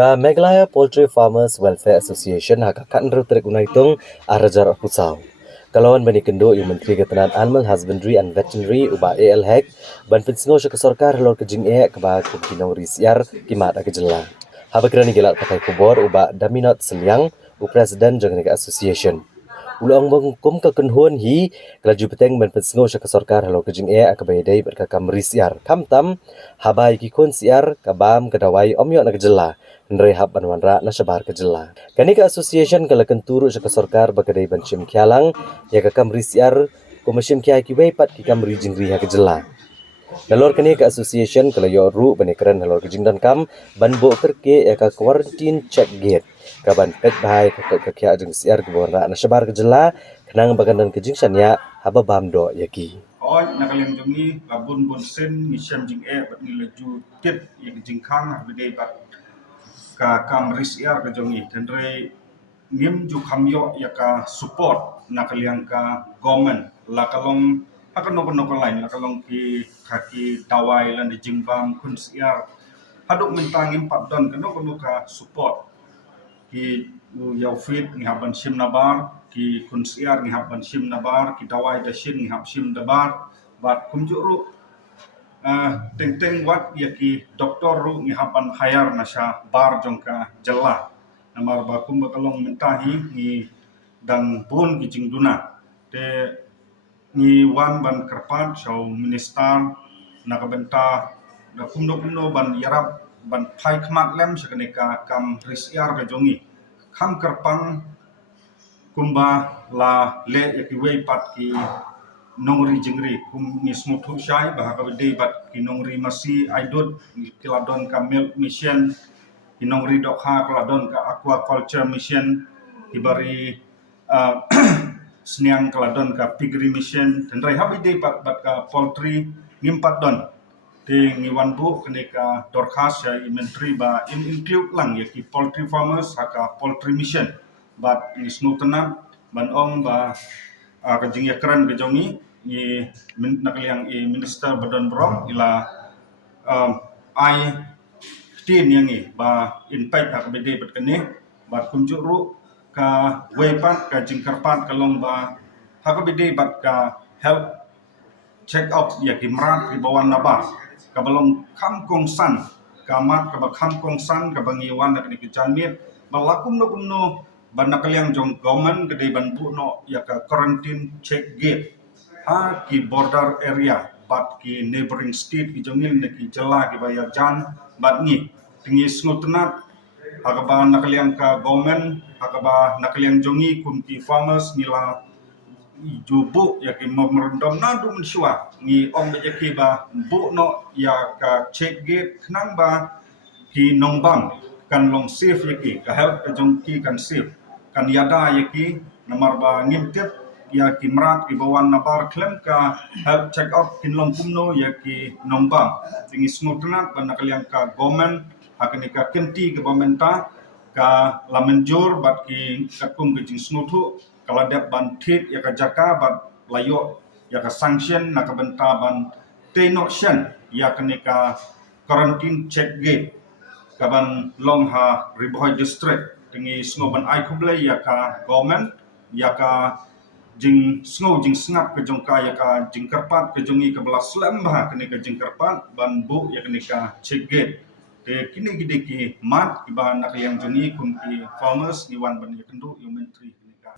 Ka Meghalaya Poultry Farmers Welfare Association haka kanru trek unaitung arajar pusau. Kalawan bani kendo yung Menteri Ketenagan Animal Husbandry and Veterinary uba AL Hek ban pinsingo siya kesorkar lor kejing keba kumkinong risiar kimat akejela. Habakrani gelat pakai kubor uba Daminot Selyang u Presiden jangan association. Ulang bangkum kekenhuan hi kelaju peteng ban pinsingo siya kesorkar lor kejing akabayday berkakam risiar kamtam habai kikon siar kabam kedawai omyot akejela. Nrehab banwanra na syabar kejela. Kani ka association kalakan turu sa kasorkar bagay bansyim kialang ya kakam risiar kumasyim kiai kiway pat kikam rijing riha kejela. Nalor kani ka association kalayo ru banikaran nalor kejing dan kam banbo kerke ya ka quarantine check gate. Kaban pek bahai kakya jeng siar keborna na syabar kejela kenang bagandan kejing syanya haba bamdo yaki. Oi nakaliang jongi labun bonsen mission jing bat nilaju tit ya kejing kang habide bat ka kam risiar ka jongi tendre ngim ju kamyo ya ka support nakaliang ka government la kalong akan no lain la kalong ki kaki dawai lan di jingbam kun siar haduk mentang impat don kano ka support ki yau fit ni haban sim nabar ki kun siar ni haban sim nabar ki dawai da shin ni hab sim dabar bat kunjuru teng wat ya ki doktor ru ni hapan hayar nasha bar jongka jela namar bakum bakalong mentahi ni dang bun kijing duna te ni wan ban kerpat show minister nakabenta da kumno ban yarab ban phai khmat lem sekeneka kam risiar ka jongi kham kerpang kumba la le ya ki wei pat ki nongri jingri kum ni smuthu shai bahaka bede bat ki nongri masi aidot kiladon ka milk mission ki nongri dokha kiladon ka aquaculture mission ibari sniang kiladon ka piggery mission tendrai habide bat ka poultry ngimpat don te ngiwan bu kene ka dorkhas ya menteri ba include lang ya ki poultry farmers haka poultry mission bat ni snutenat ban ong ba kajing yakran kejongi ni nakaliang minister badan brom ila ai tin yang ni ba impact hak bede bet kene bat kunjuk ru ka wepat ka jingkarpat kalong ba hak bede bat ka help check up ya kimrat di bawah nabas ka balong kam kongsan kamat ka bakam kongsan ka bangiwan nak ni kejanmit balakum no ban nakaliang jong government gede ban bu no ya ka quarantine check gate ha ki border area bat ki neighboring state ki jongil ne ki jela ki baya jan bat ni tingi snutnat hakaba nakaliang ka government hakaba nakaliang jongi kum ki farmers nila jubu ya ki memorandum na du mensua ni om be ki ba bu no ya ka check gate knang ba ki nongbang kan long safe ya ki ka help ka jong ki kan safe kan yada ya ki namar ba ngimtip ya ki mrat ki bawan nabar klem ka help check up kin long kumno ya ki nombang tingi smutnat ban nakaliang ka government hakani ka kenti ke pementa ka lamenjur bat ki kakum ke jing snutu kala dep ban tit ya ka jaka bat layo ya ka sanction na ka benta ban tenoption ya kani ka quarantine check gate kaban long ha riboy district tingi snoban ai kuble ya ka government ya ka jing snow jing snap ke jongka ya ka jing kerpat ke jongi ke belas lembah kene ke jing kerpat ban bu ya kene ka cheget te kini gide ki mat iba nak yang jongi kun ki farmers ni wan ban ya kendu yang menteri kene ka